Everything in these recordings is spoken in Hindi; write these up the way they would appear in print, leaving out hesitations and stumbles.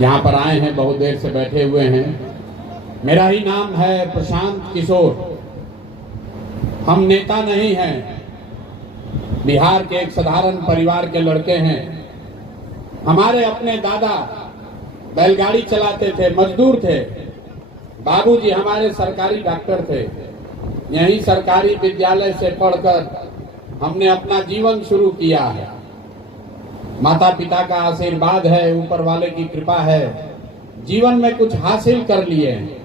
यहाँ पर आए हैं, बहुत देर से बैठे हुए हैं। मेरा ही नाम है प्रशांत किशोर। हम नेता नहीं हैं, बिहार के एक साधारण परिवार के लड़के हैं। हमारे अपने दादा बैलगाड़ी चलाते थे, मजदूर थे। बाबूजी हमारे सरकारी डॉक्टर थे। यहीं सरकारी विद्यालय से पढ़कर हमने अपना जीवन शुरू किया है। माता पिता का आशीर्वाद है, ऊपर वाले की कृपा है, जीवन में कुछ हासिल कर लिए हैं।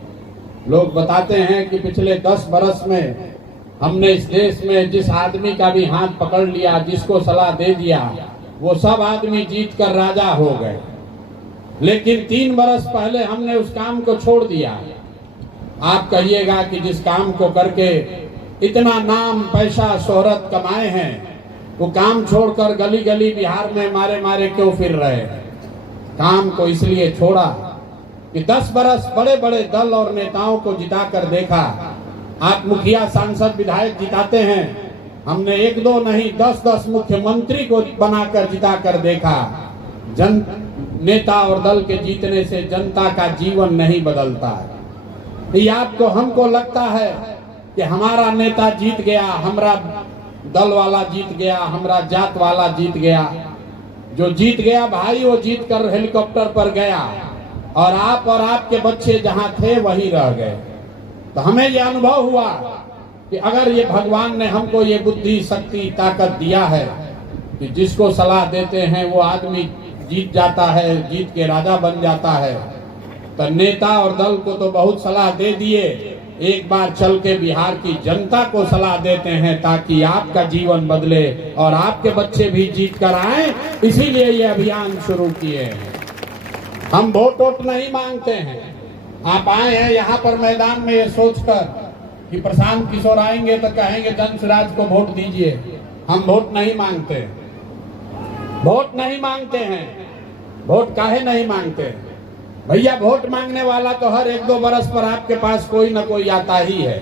लोग बताते हैं कि पिछले 10 बरस में हमने इस देश में जिस आदमी का भी हाथ पकड़ लिया, जिसको सलाह दे दिया, वो सब आदमी जीत कर राजा हो गए। लेकिन 3 बरस पहले हमने उस काम को छोड़ दिया। आप कहिएगा कि जिस काम को करके इतना नाम, पैसा, शोहरत कमाए हैं, वो काम छोड़कर गली गली बिहार में मारे मारे क्यों फिर रहे हैं? काम को इसलिए छोड़ा कि 10 बरस बड़े बड़े दल और नेताओं को जिताकर देखा। आप मुखिया, सांसद, विधायक जिताते हैं, हमने 1-2 नहीं 10-10 मुख्यमंत्री को बनाकर जिताकर देखा। नेता और दल के जीतने से जनता का जीवन नहीं बदलता है। ये आपको, हमको लगता है कि हमारा नेता जीत गया, हमारा दल वाला जीत गया, हमारा जात वाला जीत गया। जो जीत गया भाई, वो जीत कर हेलीकॉप्टर पर गया और आपके बच्चे जहां थे वहीं रह गए। तो हमें ये अनुभव हुआ कि अगर ये भगवान ने हमको ये बुद्धि, शक्ति, ताकत दिया है कि जिसको सलाह देते हैं वो आदमी जीत जाता है, जीत के राजा बन जाता है, तो नेता और दल को तो बहुत सलाह दे दिए, एक बार चल के बिहार की जनता को सलाह देते हैं ताकि आपका जीवन बदले और आपके बच्चे भी जीत कर आए। इसीलिए ये अभियान शुरू किए हैं। हम वोट नहीं मांगते हैं। आप आए हैं यहाँ पर मैदान में ये सोचकर कि प्रशांत किशोर आएंगे तो कहेंगे जन स्वराज को वोट दीजिए। हम वोट नहीं मांगते, वोट नहीं मांगते हैं। वोट काहे नहीं मांगते भैया? वोट मांगने वाला तो हर 1-2 बरस पर आपके पास कोई ना कोई आता ही है।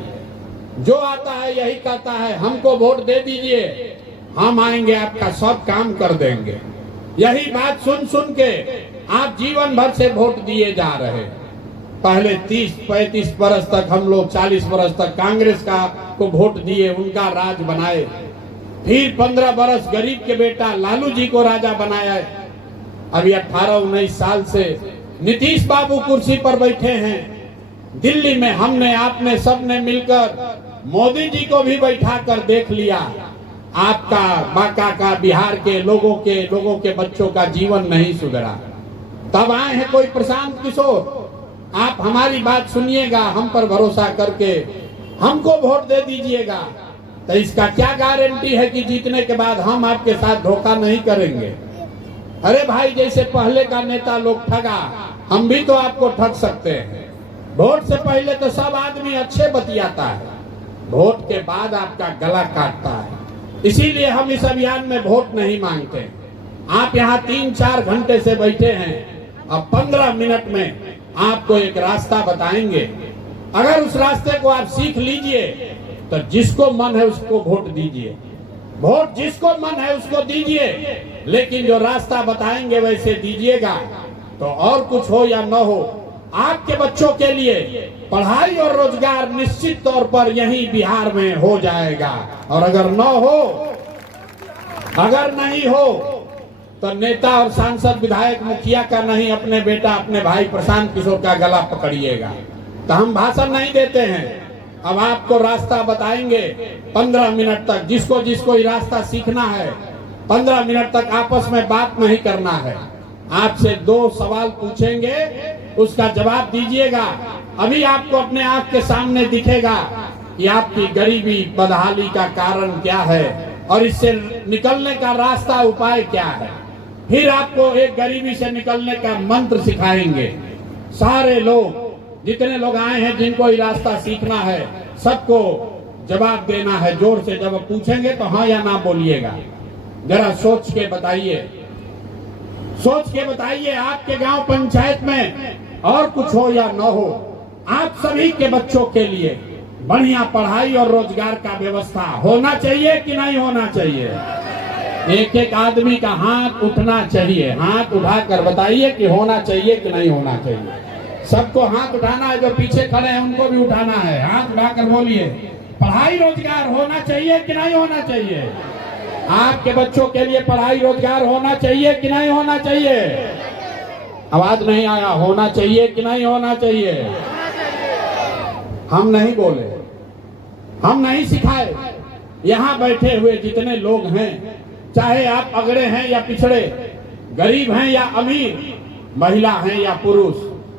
जो आता है यही कहता है हमको वोट दे दीजिए, हम आएंगे, आपका सब काम कर देंगे। यही बात सुन सुन के आप जीवन भर से वोट दिए जा रहे। पहले 30-35 बरस तक हम लोग, 40 बरस तक कांग्रेस का को वोट दिए, उनका राज बनाए। फिर 15 बरस गरीब के बेटा लालू जी को राजा बनाया। अभी 18-19 साल से नीतीश बाबू कुर्सी पर बैठे हैं। दिल्ली में हमने, आपने, सबने मिलकर मोदी जी को भी बैठा कर देख लिया। आपका, बांका का, बिहार के लोगों के बच्चों का जीवन नहीं सुधरा। तब आए हैं कोई प्रशांत किशोर। आप हमारी बात सुनिएगा, हम पर भरोसा करके हमको वोट दे दीजिएगा। तो इसका क्या गारंटी है कि जीतने के बाद हम आपके साथ धोखा नहीं करेंगे? अरे भाई, जैसे पहले का नेता लोग ठगा, हम भी तो आपको ठग सकते हैं। वोट से पहले तो सब आदमी अच्छे बतियाता है, वोट के बाद आपका गला काटता है। इसीलिए हम इस अभियान में वोट नहीं मांगते। आप यहाँ 3-4 घंटे से बैठे हैं, अब 15 मिनट में आपको एक रास्ता बताएंगे। अगर उस रास्ते को आप सीख लीजिए तो जिसको मन है उसको वोट दीजिए। वोट जिसको मन है उसको दीजिए, लेकिन जो रास्ता बताएंगे वैसे दीजिएगा। तो और कुछ हो या न हो, आपके बच्चों के लिए पढ़ाई और रोजगार निश्चित तौर पर यहीं बिहार में हो जाएगा। और अगर न हो, अगर नहीं हो, तो नेता और सांसद, विधायक, मुखिया का नहीं, अपने बेटा, अपने भाई प्रशांत किशोर का गला पकड़िएगा। तो हम भाषण नहीं देते हैं, अब आपको रास्ता बताएंगे 15 मिनट तक। जिसको जिसको ये रास्ता सीखना है, 15 मिनट तक आपस में बात नहीं करना है। आपसे 2 सवाल पूछेंगे, उसका जवाब दीजिएगा। अभी आपको अपने आंख के सामने दिखेगा कि आपकी गरीबी, बदहाली का कारण क्या है और इससे निकलने का रास्ता, उपाय क्या है। फिर आपको एक गरीबी से निकलने का मंत्र सिखाएंगे। सारे लोग, जितने लोग आए हैं, जिनको ये रास्ता सीखना है, सबको जवाब देना है। जोर से जब पूछेंगे तो हाँ या ना बोलिएगा। जरा सोच के बताइए, सोच के बताइए। आपके गांव पंचायत में और कुछ हो या न हो, आप सभी के बच्चों के लिए बढ़िया पढ़ाई और रोजगार का व्यवस्था होना चाहिए कि नहीं होना चाहिए? एक एक आदमी का हाथ उठना चाहिए। हाथ उठाकर बताइए कि होना चाहिए कि नहीं होना चाहिए। सबको हाथ उठाना है, जो पीछे खड़े हैं उनको भी उठाना है। हाथ उठाकर बोलिए, पढ़ाई रोजगार होना चाहिए कि नहीं होना चाहिए? आपके बच्चों के लिए पढ़ाई रोजगार होना चाहिए कि नहीं होना चाहिए? आवाज नहीं आया। होना चाहिए कि नहीं होना चाहिए? हम नहीं बोले, हम नहीं सिखाए। यहाँ बैठे हुए जितने लोग हैं, चाहे आप अगड़े हैं या पिछड़े, गरीब हैं या अमीर, महिला हैं या पुरुष,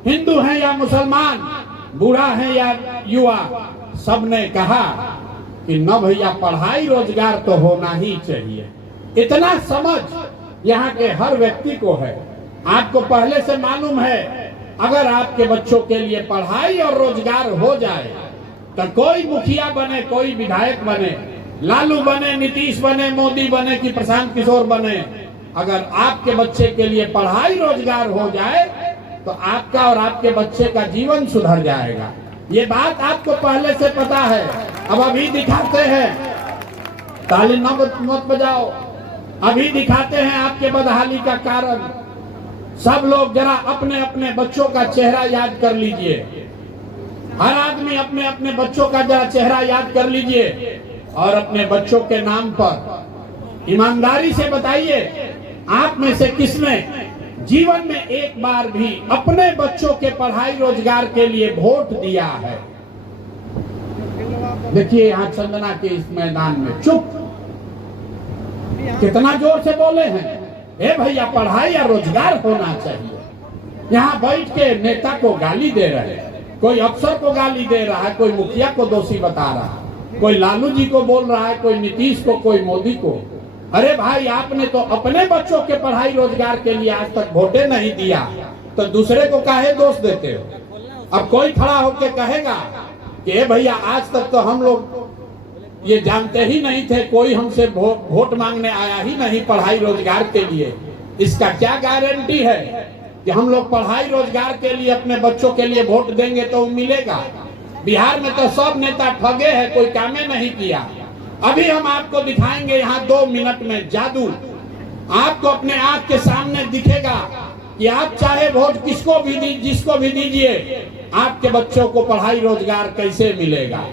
हिंदू हैं या मुसलमान, बूढ़ा है या युवा, सबने कहा कि न भैया पढ़ाई रोजगार तो होना ही चाहिए। इतना समझ यहाँ के हर व्यक्ति को है। आपको पहले से मालूम है, अगर आपके बच्चों के लिए पढ़ाई और रोजगार हो जाए तो कोई मुखिया बने, कोई विधायक बने, लालू बने, नीतीश बने, मोदी बने कि प्रशांत किशोर बने, अगर आपके बच्चे के लिए पढ़ाई रोजगार हो जाए तो आपका और आपके बच्चे का जीवन सुधर जाएगा। ये बात आपको पहले से पता है। अब अभी दिखाते हैं, ताली मत बजाओ, अभी दिखाते हैं आपके बदहाली का कारण। सब लोग जरा अपने अपने बच्चों का चेहरा याद कर लीजिए। हर आदमी अपने अपने बच्चों का जरा चेहरा याद कर लीजिए और अपने बच्चों के नाम पर ईमानदारी से बताइए, आप में से किसने जीवन में एक बार भी अपने बच्चों के पढ़ाई रोजगार के लिए वोट दिया है? देखिए यहाँ चंदना के इस मैदान में चुप, कितना जोर से बोले हैं, ए भैया पढ़ाई या रोजगार होना चाहिए। यहाँ बैठ के नेता को गाली दे रहे हैं, कोई अफसर को गाली दे रहा है, कोई मुखिया को दोषी बता रहा है, कोई लालू जी को बोल रहा है, कोई नीतीश को, कोई मोदी को। अरे भाई, आपने तो अपने बच्चों के पढ़ाई रोजगार के लिए आज तक वोटे नहीं दिया, तो दूसरे को काहे दोष देते हो? अब कोई खड़ा होकर कहेगा कि भैया आज तक तो हम लोग ये जानते ही नहीं थे, कोई हमसे वोट मांगने आया ही नहीं पढ़ाई रोजगार के लिए। इसका क्या गारंटी है कि हम लोग पढ़ाई रोजगार के लिए अपने बच्चों के लिए वोट देंगे तो मिलेगा? बिहार में तो सब नेता ठगे हैं, कोई काम नहीं किया। अभी हम आपको दिखाएंगे यहाँ 2 मिनट में जादू। आपको अपने आंख के सामने दिखेगा कि आप चाहे वोट किसको भी जिसको भी दीजिए, आपके बच्चों को पढ़ाई रोजगार कैसे मिलेगा।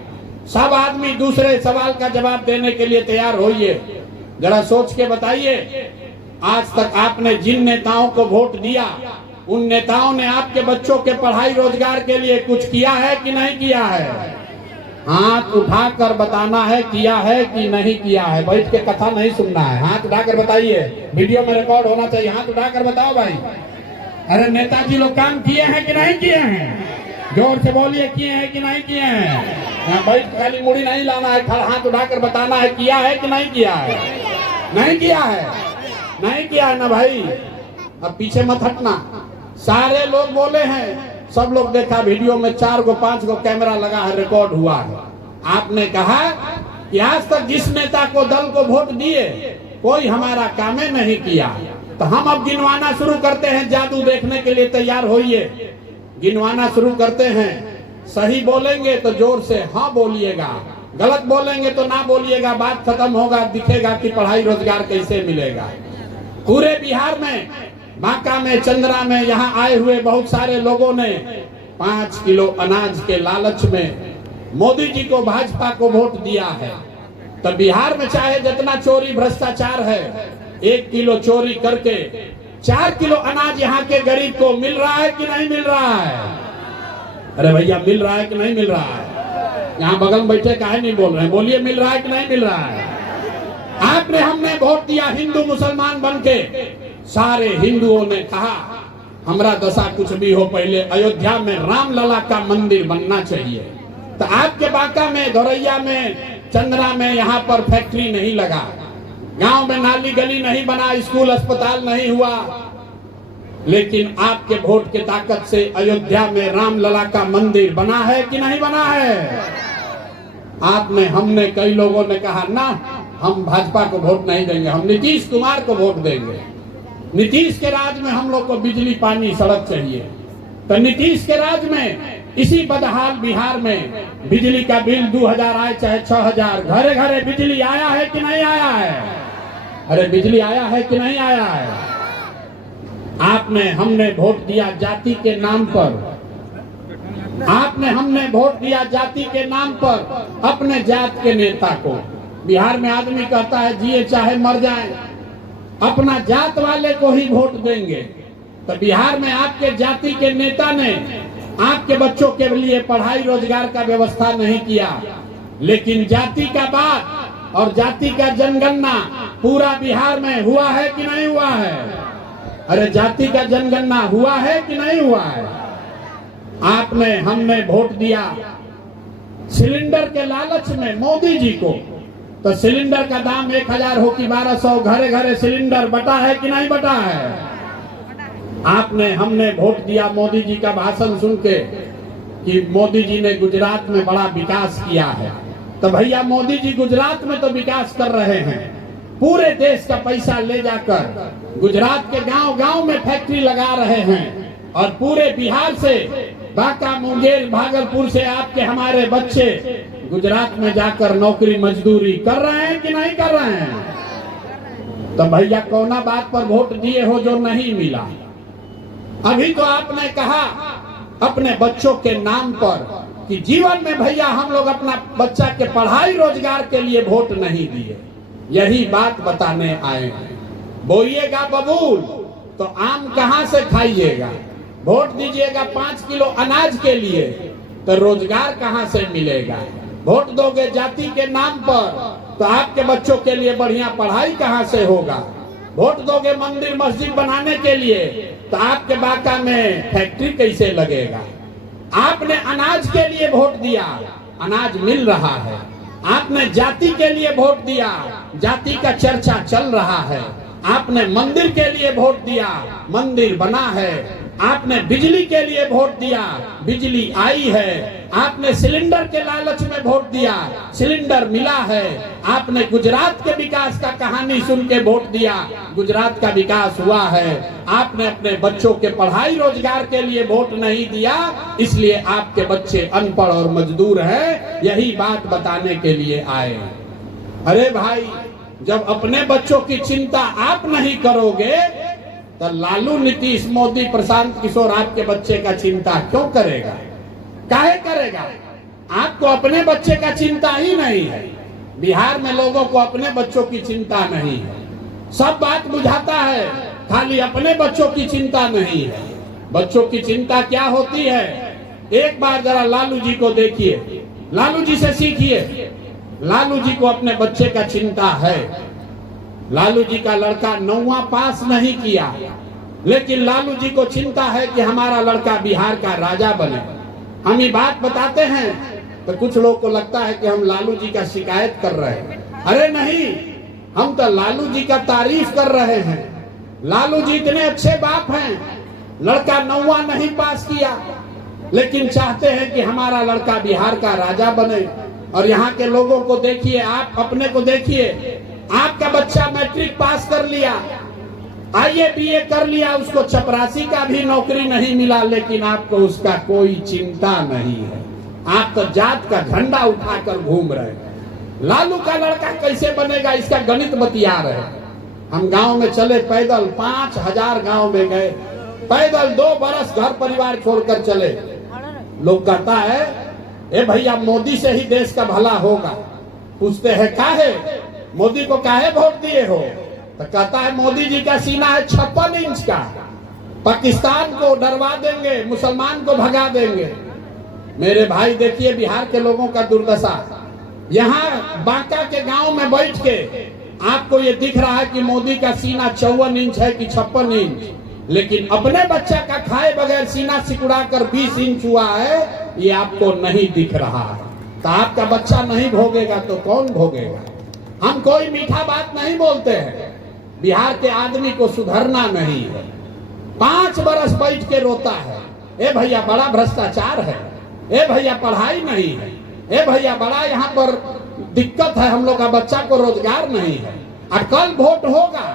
सब आदमी दूसरे सवाल का जवाब देने के लिए तैयार होइए। जरा सोच के बताइए, आज तक आपने जिन नेताओं को वोट दिया, उन नेताओं ने आपके बच्चों के पढ़ाई रोजगार के लिए कुछ किया है कि नहीं किया है? हाथ उठाकर बताना है, किया है कि नहीं किया है। बैठ के कथा नहीं सुनना है, हाथ उठाकर बताइए। वीडियो में रिकॉर्ड होना चाहिए, हाथ उठाकर बताओ भाई। अरे नेताजी लोग काम किए हैं कि नहीं किए हैं? जोर से बोलिए, किए हैं कि नहीं किए हैं? बैठ खाली मुड़ी नहीं लाना है, खड़ा हाथ उठाकर बताना है, किया है कि नहीं किया है? नहीं किया है, नहीं किया है ना भाई। अब पीछे मत हटना। सारे लोग बोले हैं, सब लोग देखा वीडियो में, 4 गो 5 गो कैमरा लगा है, रिकॉर्ड हुआ है। आपने कहा कि आज तक जिस नेता को दल को वोट दिए कोई हमारा कामे नहीं किया। तो हम अब गिनवाना शुरू करते हैं, जादू देखने के लिए तैयार होइए। गिनवाना शुरू करते हैं। सही बोलेंगे तो जोर से हाँ बोलिएगा, गलत बोलेंगे तो ना बोलिएगा। बात खत्म होगा, दिखेगा कि पढ़ाई रोजगार कैसे मिलेगा। पूरे बिहार में, बांका में, चंद्रा में, यहाँ आए हुए बहुत सारे लोगों ने 5 किलो अनाज के लालच में मोदी जी को, भाजपा को वोट दिया है। तो बिहार में चाहे जितना चोरी भ्रष्टाचार है, 1 किलो चोरी करके 4 किलो अनाज यहाँ के गरीब को मिल रहा है कि नहीं मिल रहा है? अरे भैया मिल रहा है कि नहीं मिल रहा है? यहाँ बगल में बैठे काहे नहीं बोल रहे हैं? बोलिए, मिल रहा है कि नहीं मिल रहा है? आपने, हमने वोट दिया हिंदू मुसलमान बन के। सारे हिंदुओं ने कहा हमारा दशा कुछ भी हो, पहले अयोध्या में रामलला का मंदिर बनना चाहिए। तो आपके बांका में, धोरैया में, चंद्रा में यहाँ पर फैक्ट्री नहीं लगा, गांव में नाली गली नहीं बना, स्कूल अस्पताल नहीं हुआ, लेकिन आपके वोट की ताकत से अयोध्या में रामलला का मंदिर बना है कि नहीं बना है? आपने, हमने, कई लोगों ने कहा ना, हम भाजपा को वोट नहीं देंगे, हम नीतीश कुमार को वोट देंगे। नीतीश के राज में हम लोग को बिजली, पानी, सड़क चाहिए। तो नीतीश के राज में इसी बदहाल बिहार में बिजली का बिल 2000 आए चाहे 6000, घरे घरे बिजली आया है कि नहीं आया है? अरे बिजली आया है कि नहीं आया है? आपने हमने वोट दिया जाति के नाम पर, हमने वोट दिया जाति के नाम पर अपने जात के नेता को। बिहार में आदमी कहता है जिए चाहे मर जाए, अपना जात वाले को ही वोट देंगे। तो बिहार में आपके जाति के नेता ने आपके बच्चों के लिए पढ़ाई रोजगार का व्यवस्था नहीं किया, लेकिन जाति का बात और जाति का जनगणना पूरा बिहार में हुआ है कि नहीं हुआ है? अरे जाति का जनगणना हुआ है कि नहीं हुआ है? आपने हमने वोट दिया सिलेंडर के लालच में मोदी जी को, तो सिलेंडर का दाम 1000 हो कि 1200, घरे घरे सिलेंडर बटा है कि नहीं बटा है? आपने हमने वोट दिया मोदी जी का भाषण सुन के कि मोदी जी ने गुजरात में बड़ा विकास किया है। तो भैया मोदी जी गुजरात में तो विकास कर रहे हैं, पूरे देश का पैसा ले जाकर गुजरात के गांव गांव में फैक्ट्री लगा रहे हैं, और पूरे बिहार से बांका, मुंगेर, भागलपुर से आपके हमारे बच्चे गुजरात में जाकर नौकरी मजदूरी कर रहे हैं कि नहीं कर रहे हैं? तो भैया कौना बात पर वोट दिए हो जो नहीं मिला? अभी तो आपने कहा अपने बच्चों के नाम पर कि जीवन में भैया हम लोग अपना बच्चा के पढ़ाई रोजगार के लिए वोट नहीं दिए। यही बात बताने आए हैं। बोइएगा बबूल तो आम कहां से खाइएगा? वोट दीजिएगा 5 किलो अनाज के लिए तो रोजगार कहां से मिलेगा? वोट दोगे जाति के नाम पर तो आपके बच्चों के लिए बढ़िया पढ़ाई कहां से होगा? वोट दोगे मंदिर मस्जिद बनाने के लिए तो आपके बांका में फैक्ट्री कैसे लगेगा? आपने अनाज के लिए वोट दिया, अनाज मिल रहा है। आपने जाति के लिए वोट दिया, जाति का चर्चा चल रहा है। आपने मंदिर के लिए वोट दिया, मंदिर बना है। आपने बिजली के लिए वोट दिया, बिजली आई है। आपने सिलेंडर के लालच में वोट दिया, सिलेंडर मिला है। आपने गुजरात के विकास का कहानी सुन के वोट दिया, गुजरात का विकास हुआ है। आपने अपने बच्चों के पढ़ाई रोजगार के लिए वोट नहीं दिया, इसलिए आपके बच्चे अनपढ़ और मजदूर हैं। यही बात बताने के लिए आए। अरे भाई, जब अपने बच्चों की चिंता आप नहीं करोगे तो लालू, नीतीश, मोदी, प्रशांत किशोर आपके बच्चे का चिंता क्यों करेगा? काहे करेगा? आपको अपने बच्चे का चिंता ही नहीं है। बिहार में लोगों को अपने बच्चों की चिंता नहीं है। सब बात बुझाता है, खाली अपने बच्चों की चिंता नहीं है। बच्चों की चिंता क्या होती है? एक बार जरा लालू जी को देखिए, लालू जी से सीखिए। लालू जी को अपने बच्चे का चिंता है। लालू जी का लड़का 9वां पास नहीं किया, लेकिन लालू जी को चिंता है कि हमारा लड़का बिहार का राजा बने। हम ये बात बताते हैं तो कुछ लोग को लगता है कि हम लालू जी का शिकायत कर रहे हैं। अरे नहीं, हम तो लालू जी का तारीफ कर रहे हैं। लालू जी इतने अच्छे बाप हैं, लड़का 9वां नहीं पास किया, लेकिन चाहते हैं कि हमारा लड़का बिहार का राजा बने। और यहाँ के लोगों को देखिए, आप अपने को देखिए, आपका बच्चा मैट्रिक पास कर लिया, आईए बीए कर लिया, उसको चपरासी का भी नौकरी नहीं मिला, लेकिन आपको उसका कोई चिंता नहीं है। आप तो जात का झंडा उठाकर घूम रहे हैं। लालू का लड़का कैसे बनेगा इसका गणित बतिया रहे। हम गांव में चले पैदल, 5000 गांव में गए पैदल, 2 बरस घर परिवार छोड़कर चले। लोग कहता है ए भैया मोदी से ही देश का भला होगा। पूछते हैं काहे, मोदी को काहे वोट दिए हो? तो कहता है मोदी जी का सीना है 56 इंच का, पाकिस्तान को डरवा देंगे, मुसलमान को भगा देंगे। मेरे भाई देखिए बिहार के लोगों का दुर्दशा। यहाँ बांका के गांव में बैठ के आपको ये दिख रहा है कि मोदी का सीना 54 इंच है कि 56 इंच, लेकिन अपने बच्चा का खाए बगैर सीना सिकुड़ा कर 20 इंच हुआ है, ये आपको नहीं दिख रहा है। तो आपका बच्चा नहीं भोगेगा तो कौन भोगेगा? हम कोई मीठा बात नहीं बोलते हैं। बिहार के आदमी को सुधरना नहीं है। 5 बरस बैठ के रोता है, ए भैया बड़ा भ्रष्टाचार है, ए भैया पढ़ाई नहीं है, ए भैया बड़ा यहाँ पर दिक्कत है, हम लोग का बच्चा को रोजगार नहीं है। और कल वोट होगा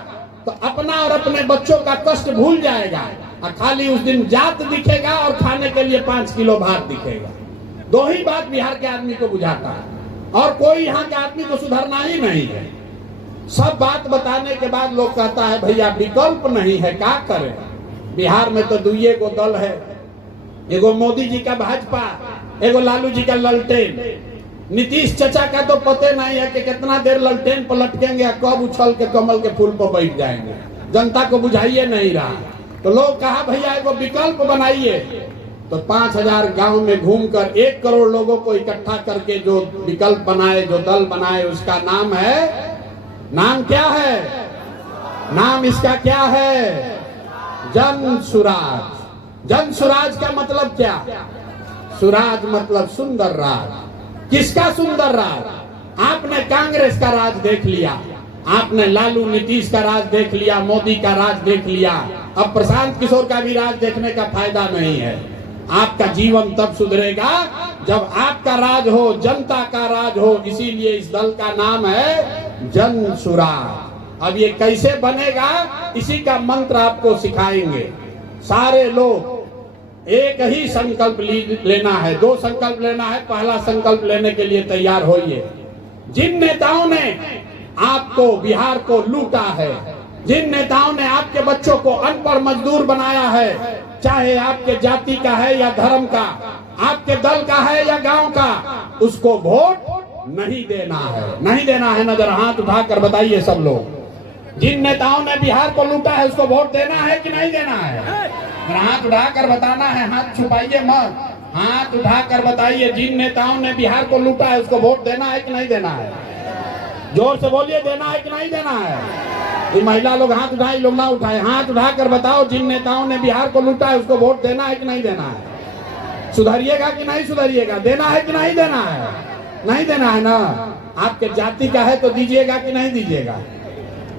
तो अपना और अपने बच्चों का कष्ट भूल जाएगा, और खाली उस दिन जात दिखेगा और खाने के लिए 5 किलो भात दिखेगा। 2 ही बात बिहार के आदमी को बुझाता है, और कोई यहाँ के आदमी को सुधरना ही नहीं है। सब बात बताने के बाद लोग कहता है भैया विकल्प नहीं है, क्या करें। बिहार में तो दुइये को दल है, एगो मोदी जी का भाजपा, एगो लालू जी का ललटेन। नीतीश चाचा का तो पते नहीं है कि कितना देर ललटेन पर लटकेंगे, कब उछल के कमल के फूल पर बैठ जाएंगे, जनता को बुझाइए नहीं रहा। तो लोग कहा भैया एगो विकल्प बनाइए। तो 5000 गांव में घूमकर 1 करोड़ लोगों को इकट्ठा करके जो विकल्प बनाए, जो दल बनाए, उसका नाम है, नाम क्या है, नाम इसका क्या है, जन सुराज। जन सुराज का मतलब क्या, सुराज मतलब सुंदर राज। किसका सुंदर राज? आपने कांग्रेस का राज देख लिया, आपने लालू नीतीश का राज देख लिया, मोदी का राज देख लिया, अब प्रशांत किशोर का भी राज देखने का फायदा नहीं है। आपका जीवन तब सुधरेगा जब आपका राज हो, जनता का राज हो। इसीलिए इस दल का नाम है जन सुराज। अब ये कैसे बनेगा, इसी का मंत्र आपको सिखाएंगे। सारे लोग एक ही संकल्प लेना है, 2 संकल्प लेना है। पहला संकल्प लेने के लिए तैयार होइए। जिन नेताओं ने आपको, बिहार को लूटा है, जिन नेताओं ने आपके बच्चों को अनपढ़ मजदूर बनाया है, चाहे आपके जाति का है या धर्म का, आपके दल का है या गांव का, उसको वोट नहीं देना है, नहीं देना है। नजर हाथ उठाकर बताइए सब लोग, जिन नेताओं ने बिहार को लूटा है उसको वोट देना है कि नहीं देना है? हाथ उठाकर बताना है, हाथ छुपाइए मत, हाथ उठाकर बताइए। जिन नेताओं ने बिहार को लूटा है उसको वोट देना है कि नहीं देना है? जोर से बोलिए, देना है कि नहीं देना है? ये महिला लोग हाथ उठाए, लोग ना उठाए, हाथ उठाकर बताओ, जिन नेताओं ने बिहार को लूटा है उसको वोट देना है कि नहीं देना है? सुधरिएगा कि नहीं सुधरिएगा? देना है कि नहीं देना है? नहीं देना है ना। आपके जाति का है तो दीजिएगा कि नहीं दीजिएगा?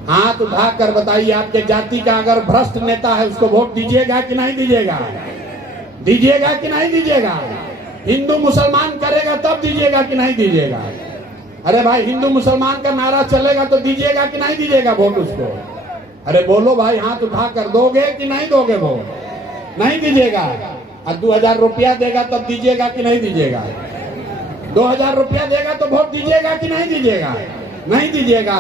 हाथ उठाकर बताइए, आपके जाति का अगर भ्रष्ट नेता है उसको वोट दीजिएगा कि नहीं दीजिएगा? दीजिएगा कि नहीं दीजिएगा? हिंदू मुसलमान करेगा तब दीजिएगा कि नहीं दीजिएगा? अरे भाई, हिंदू मुसलमान का नारा चलेगा तो दीजिएगा कि नहीं दीजिएगा वोट उसको? अरे बोलो भाई, हाथ उठाकर दोगे कि नहीं दोगे वोट? नहीं दीजिएगा। और 2000 रुपया देगा तब दीजिएगा कि नहीं दीजिएगा? 2000 रुपया देगा तो वोट दीजिएगा कि नहीं दीजिएगा? नहीं दीजिएगा।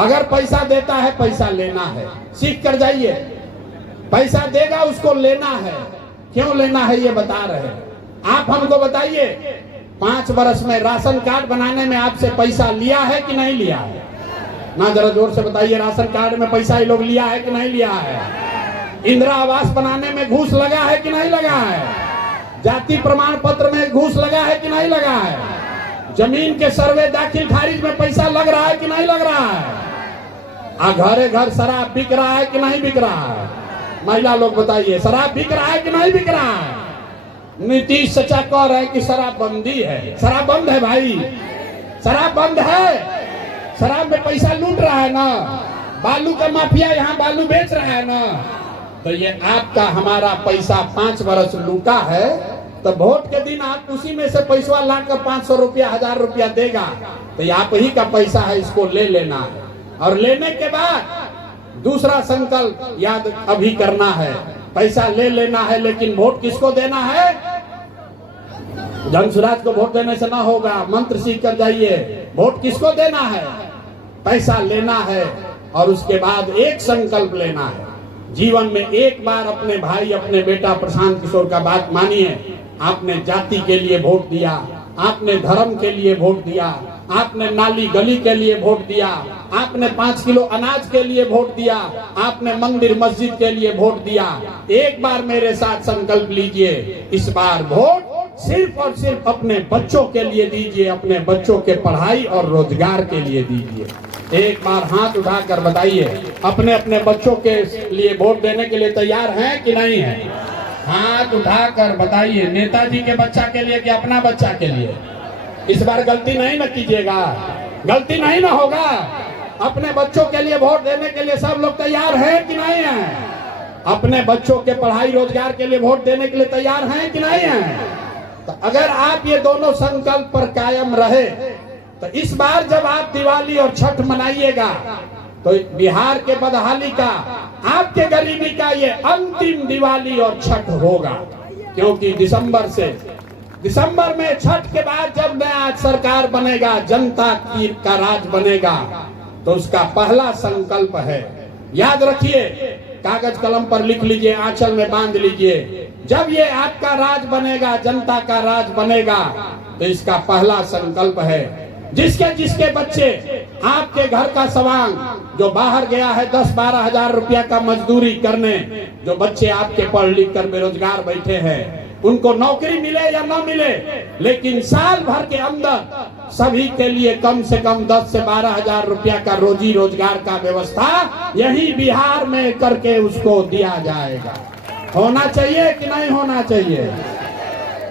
अगर पैसा देता है, पैसा लेना है, सीख कर जाइए। पैसा देगा उसको लेना है, क्यों लेना है ये बता रहे हैं। आप हमको बताइए, 5 वर्ष में राशन कार्ड बनाने में आपसे पैसा लिया है कि नहीं लिया है? ना जरा जोर से बताइए, राशन कार्ड में पैसा ये लोग लिया है कि नहीं लिया है? इंदिरा आवास बनाने में घूस लगा है कि नहीं लगा है? जाति प्रमाण पत्र में घूस लगा है कि नहीं लगा है? जमीन के सर्वे दाखिल खारिज में पैसा लग रहा है कि नहीं लग रहा है? घरे घर शराब बिक रहा है कि नहीं बिक रहा है? महिला लोग बताइए, शराब बिक रहा है कि नहीं बिक रहा है? नीतीश चाचा कह रहे हैं कि शराब बंदी है। शराब बंद है भाई, शराब बंद है। शराब में पैसा लूट रहा है ना, बालू का माफिया यहाँ बालू बेच रहा है ना। तो ये आपका हमारा पैसा 5 वर्ष लूटा है, तो वोट के दिन आप उसी में से पैसा लाकर 500 रुपया 1000 रुपया देगा, तो ये आप ही का पैसा है, इसको ले लेना है। और लेने के बाद दूसरा संकल्प याद अभी करना है, पैसा ले लेना है, लेकिन वोट किसको देना है? जन सुराज को वोट देने से ना होगा, मंत्र सीख कर जाइए। वोट किसको देना है? पैसा लेना है। और उसके बाद एक संकल्प लेना है, जीवन में एक बार अपने भाई, अपने बेटा प्रशांत किशोर का बात मानिए। आपने जाति के लिए वोट दिया, आपने धर्म के लिए वोट दिया, आपने नाली गली के लिए वोट दिया, आपने 5 किलो अनाज के लिए वोट दिया, आपने मंदिर मस्जिद के लिए वोट दिया। एक बार मेरे साथ संकल्प लीजिए, इस बार वोट सिर्फ और सिर्फ अपने बच्चों के लिए दीजिए, अपने बच्चों के पढ़ाई और रोजगार के लिए दीजिए। एक बार हाथ उठाकर बताइए, अपने अपने बच्चों के लिए वोट देने के लिए तैयार हैं कि नहीं है? हाथ उठाकर बताइए, नेताजी के बच्चा के लिए कि अपना बच्चा के लिए? इस बार गलती नहीं न कीजिएगा, गलती नहीं ना होगा। अपने बच्चों के लिए वोट देने के लिए सब लोग तैयार हैं कि नहीं है? अपने बच्चों के पढ़ाई रोजगार के लिए वोट देने के लिए तैयार हैं कि नहीं है? तो अगर आप ये दोनों संकल्प पर कायम रहे, तो इस बार जब आप दिवाली और छठ मनाइएगा, तो बिहार के बदहाली का, आपके गरीबी का ये अंतिम दिवाली और छठ होगा। क्योंकि दिसंबर में छठ के बाद जब नया सरकार बनेगा, जनता का राज बनेगा, तो उसका पहला संकल्प है, याद रखिए, कागज कलम पर लिख लीजिए, आंचल में बांध लीजिए, जब ये आपका राज बनेगा, जनता का राज बनेगा, तो इसका पहला संकल्प है, जिसके जिसके बच्चे आपके घर का सवांग जो बाहर गया है 10-12 हजार रुपया का मजदूरी करने, जो बच्चे आपके पढ़ लिख कर बेरोजगार बैठे हैं, उनको नौकरी मिले या ना मिले, लेकिन साल भर के अंदर सभी के लिए कम से कम 10 से 12 हजार रुपया का रोजी रोजगार का व्यवस्था यही बिहार में करके उसको दिया जाएगा। होना चाहिए कि नहीं होना चाहिए?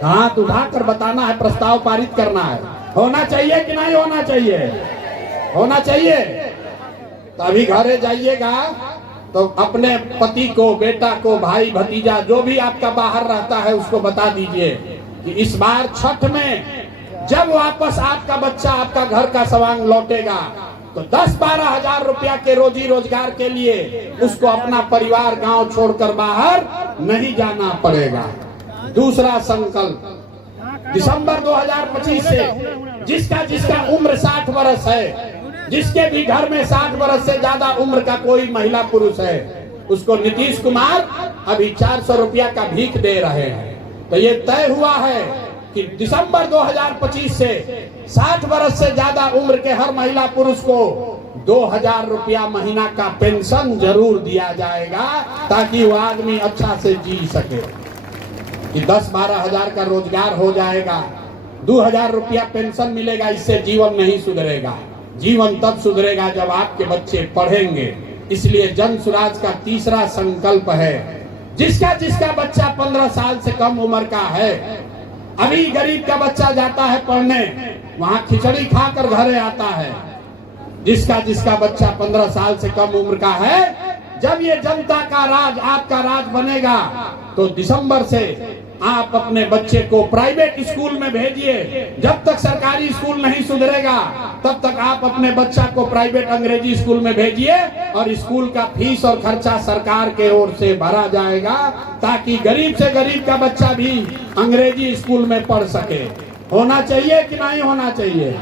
हाथ उठाकर बताना है, प्रस्ताव पारित करना है। होना चाहिए कि नहीं होना चाहिए? होना चाहिए। तो अभी घरे जाइएगा तो अपने पति को, बेटा को, भाई भतीजा जो भी आपका बाहर रहता है उसको बता दीजिए कि इस बार छठ में जब वापस आपका बच्चा आपका घर का सवांग लौटेगा तो 10-12 हजार रुपया के रोजी रोजगार के लिए उसको अपना परिवार गांव छोड़कर बाहर नहीं जाना पड़ेगा। दूसरा संकल्प, दिसंबर 2025 से जिसका जिसका उम्र 60 वर्ष है, जिसके भी घर में 60 वर्ष से ज्यादा उम्र का कोई महिला पुरुष है, उसको नीतीश कुमार अभी 400 रुपया का भीख दे रहे हैं। तो ये तय हुआ है कि दिसंबर 2025 से 60 वर्ष से ज्यादा उम्र के हर महिला पुरुष को 2000 रुपया महीना का पेंशन जरूर दिया जाएगा, ताकि वो आदमी अच्छा से जी सके। कि 10-12 हजार का रोजगार हो जाएगा, 2000 रुपया पेंशन मिलेगा, इससे जीवन नहीं सुधरेगा। जीवन तब सुधरेगा जब आपके बच्चे पढ़ेंगे। इसलिए जन सुराज का तीसरा संकल्प है, जिसका जिसका बच्चा 15 साल से कम उम्र का है, अभी गरीब का बच्चा जाता है पढ़ने, वहां खिचड़ी खाकर घरे आता है, जिसका जिसका बच्चा 15 साल से कम उम्र का है, जब ये जनता का राज, आपका राज बनेगा, तो दिसंबर से आप अपने बच्चे को प्राइवेट स्कूल में भेजिए। जब तक सरकारी स्कूल नहीं सुधरेगा तब तक आप अपने बच्चा को प्राइवेट अंग्रेजी स्कूल में भेजिए, और स्कूल का फीस और खर्चा सरकार के ओर से भरा जाएगा, ताकि गरीब से गरीब का बच्चा भी अंग्रेजी स्कूल में पढ़ सके। होना चाहिए कि नहीं होना चाहिए?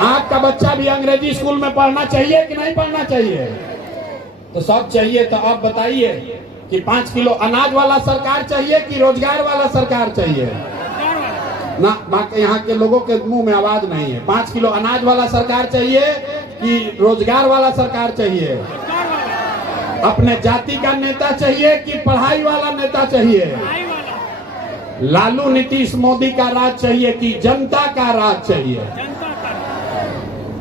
आपका बच्चा भी अंग्रेजी स्कूल में पढ़ना चाहिए कि नहीं पढ़ना चाहिए? तो सब चाहिए। तो आप बताइए कि 5 किलो अनाज वाला सरकार चाहिए कि रोजगार वाला सरकार चाहिए? ना, बाकी यहाँ के लोगों के मुंह में आवाज नहीं है। 5 किलो अनाज वाला सरकार चाहिए कि रोजगार वाला सरकार चाहिए? अपने जाति का नेता चाहिए कि पढ़ाई वाला नेता चाहिए? लालू नीतीश मोदी का राज चाहिए कि जनता का राज चाहिए?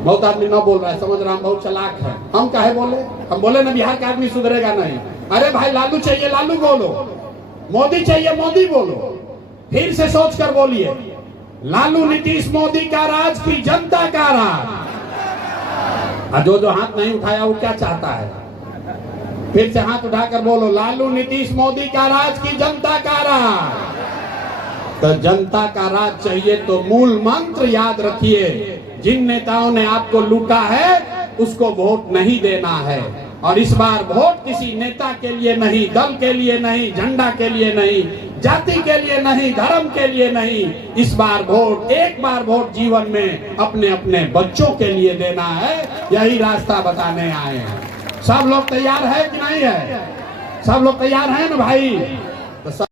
बहुत आदमी न बोल रहा है, समझ रहा हम बहुत चालाक है। हम काहे बोले? हम बोले ना बिहार का आदमी सुधरेगा नहीं। अरे भाई, लालू चाहिए लालू बोलो, मोदी चाहिए मोदी बोलो। फिर से सोच कर बोलिए, लालू नीतीश मोदी का राज की जनता का राज? जो हाथ नहीं उठाया वो क्या चाहता है? फिर से हाथ उठाकर बोलो, लालू नीतीश मोदी का राज की जनता का राज। तो जनता का राज चाहिए तो मूल मंत्र याद रखिए, जिन नेताओं ने आपको लूटा है उसको वोट नहीं देना है। और इस बार वोट किसी नेता के लिए नहीं, दल के लिए नहीं, झंडा के लिए नहीं, जाति के लिए नहीं, धर्म के लिए नहीं। इस बार वोट, एक बार वोट जीवन में अपने अपने बच्चों के लिए देना है। यही रास्ता बताने आए हैं। सब लोग तैयार है कि नहीं है? सब लोग तैयार हैं ना भाई? तो